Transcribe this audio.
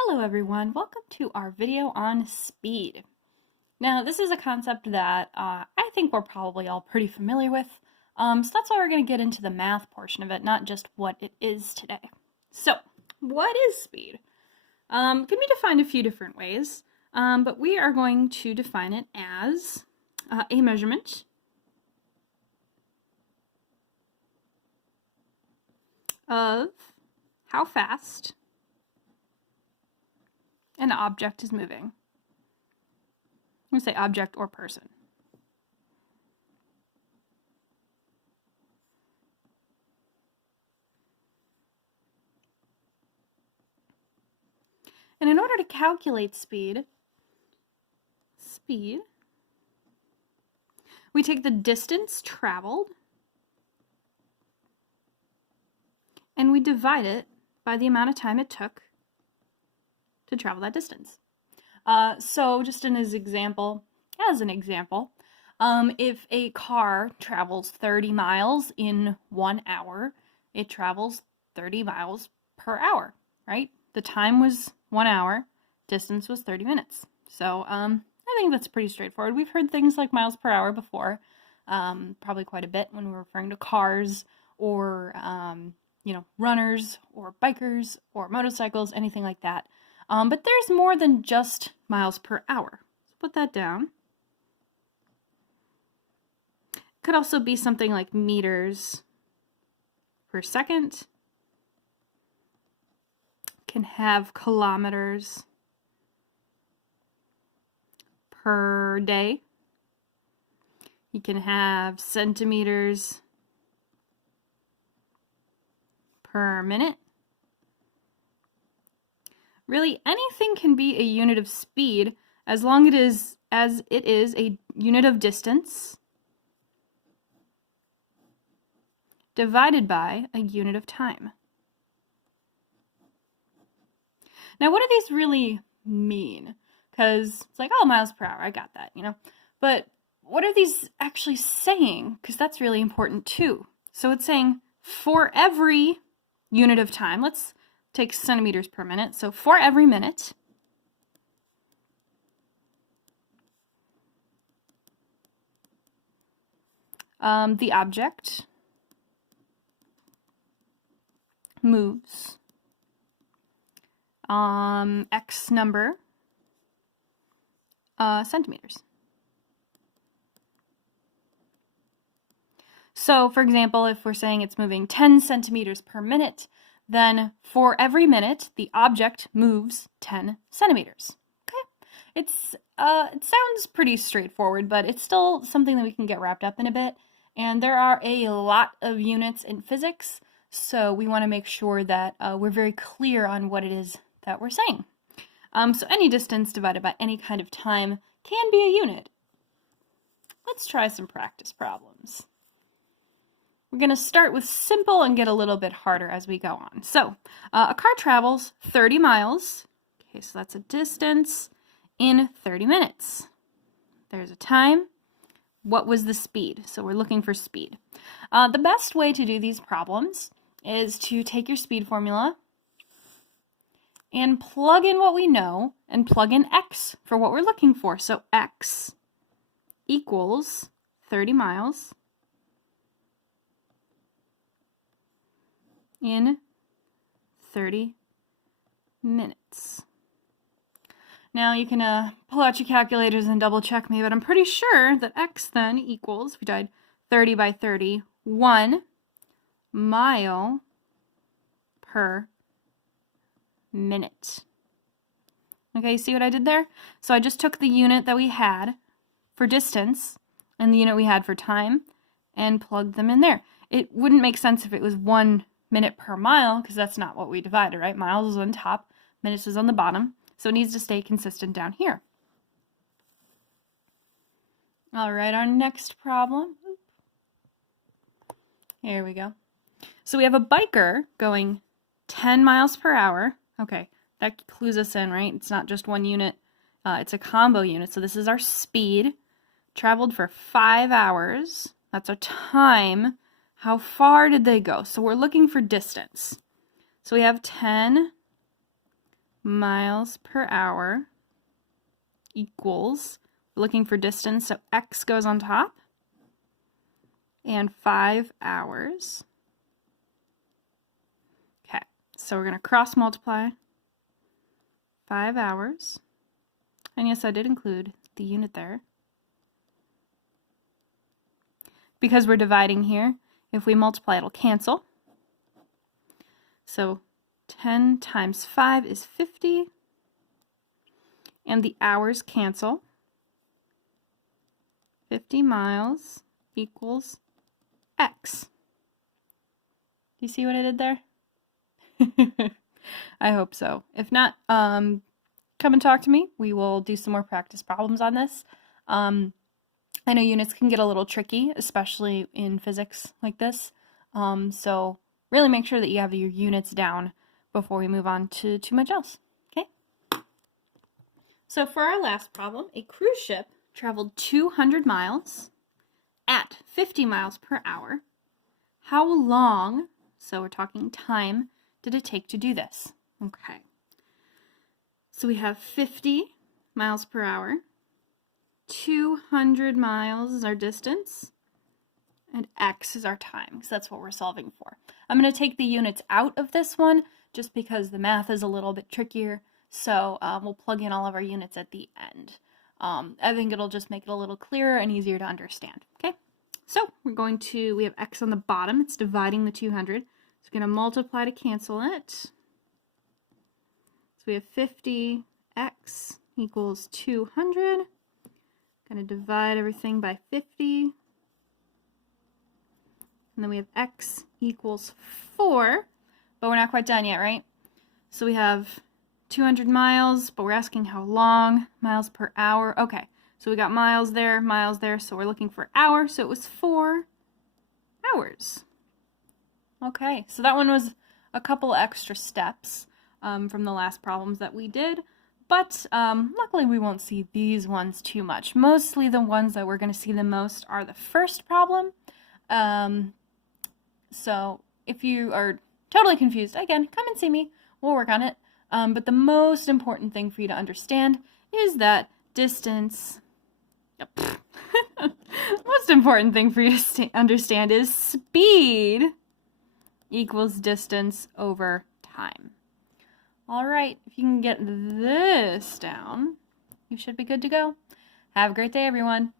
Hello everyone, welcome to our video on speed. Now this is a concept that I think we're probably all pretty familiar with, so that's why we're going to get into the math portion of it, not just what it is today. So, what is speed? Can be defined a few different ways, but we are going to define it as a measurement of how fast an object is moving. I'm going to say object or person. And in order to calculate speed, we take the distance traveled and we divide it by the amount of time it took to travel that distance. So just as an example, if a car travels 30 miles in 1 hour, it travels 30 miles per hour, right? The time was 1 hour, distance was 30 minutes. So I think that's pretty straightforward. We've heard things like miles per hour before, probably quite a bit when we're referring to cars or runners or bikers or motorcycles, anything like that. But there's more than just miles per hour. So put that down. Could also be something like meters per second. Can have kilometers per day. You can have centimeters per minute. Really, anything can be a unit of speed as long as it is a unit of distance divided by a unit of time. Now, what do these really mean? Because it's like, oh, miles per hour, I got that, But what are these actually saying? Because that's really important too. So it's saying for every unit of time, let's take centimeters per minute. So for every minute, the object moves X number centimeters. So for example, if we're saying it's moving 10 centimeters per minute, then for every minute, the object moves 10 centimeters. Okay, it sounds pretty straightforward, but it's still something that we can get wrapped up in a bit. And there are a lot of units in physics, so we want to make sure that we're very clear on what it is that we're saying. So any distance divided by any kind of time can be a unit. Let's try some practice problems. We're going to start with simple and get a little bit harder as we go on. So, a car travels 30 miles. Okay, so that's a distance in 30 minutes. There's a time. What was the speed? So we're looking for speed. The best way to do these problems is to take your speed formula and plug in what we know and plug in x for what we're looking for. So x equals 30 miles in 30 minutes. Now you can pull out your calculators and double check me, but I'm pretty sure that x then equals, if we divide 30 by 30, 1 mile per minute. Okay, you see what I did there? So I just took the unit that we had for distance and the unit we had for time and plugged them in there. It wouldn't make sense if it was 1 minute per mile, because that's not what we divided, right? Miles is on top, minutes is on the bottom, so it needs to stay consistent down here. All right, our next problem. Here we go. So we have a biker going 10 miles per hour. Okay, that clues us in, right? It's not just one unit, it's a combo unit. So this is our speed, traveled for 5 hours. That's our time. How far did they go? So we're looking for distance. So we have 10 miles per hour equals, we're looking for distance, so x goes on top, and 5 hours. Okay, so we're going to cross multiply 5 hours. And yes, I did include the unit there. Because we're dividing here, if we multiply, it'll cancel. So 10 times 5 is 50. And the hours cancel. 50 miles equals x. Do you see what I did there? I hope so. If not, come and talk to me. We will do some more practice problems on this. I know units can get a little tricky, especially in physics like this. So really make sure that you have your units down before we move on to too much else. Okay? So for our last problem, a cruise ship traveled 200 miles at 50 miles per hour. How long, so we're talking time, did it take to do this? Okay. So we have 50 miles per hour. 200 miles is our distance, and x is our time, because that's what we're solving for. I'm going to take the units out of this one, just because the math is a little bit trickier, so we'll plug in all of our units at the end. I think it'll just make it a little clearer and easier to understand, okay? So we have x on the bottom, it's dividing the 200, so we're going to multiply to cancel it. So we have 50x equals 200. Going to divide everything by 50. And then we have x equals 4. But we're not quite done yet, right? So we have 200 miles, but we're asking how long, miles per hour. Okay, so we got miles there, so we're looking for hour, so it was 4 hours. Okay, so that one was a couple extra steps from the last problems that we did. But luckily we won't see these ones too much. Mostly the ones that we're going to see the most are the first problem. So if you are totally confused, again, come and see me. We'll work on it. But the most important thing for you to understand is that distance... The most important thing for you to understand is speed equals distance over time. All right, if you can get this down, you should be good to go. Have a great day, everyone.